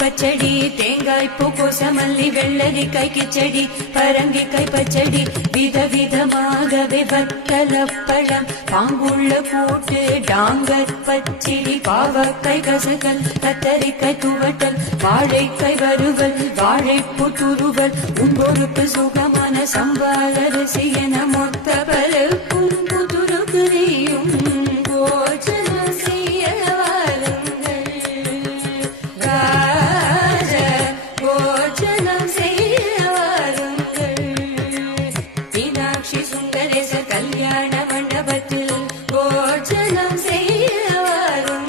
பச்சடி தேங்காய் பூ கோசமல்லி வெள்ளரிக்காய் கிச்சடி பரங்கிக்காய் பச்சடி விதவிதமாகவே வத்தலப்பழம் பாங்குள்ள கூட்டு டாங்கர் பச்சிடி பாவக்காய் கசகல் கத்தரிக்காய் துவட்டல் வாழைக்காய் வறுவல் வாழைப்பூ துருவல் உங்கொருக்கு சுகமான சம்பால் அரிசி என மொத்த பருப்பு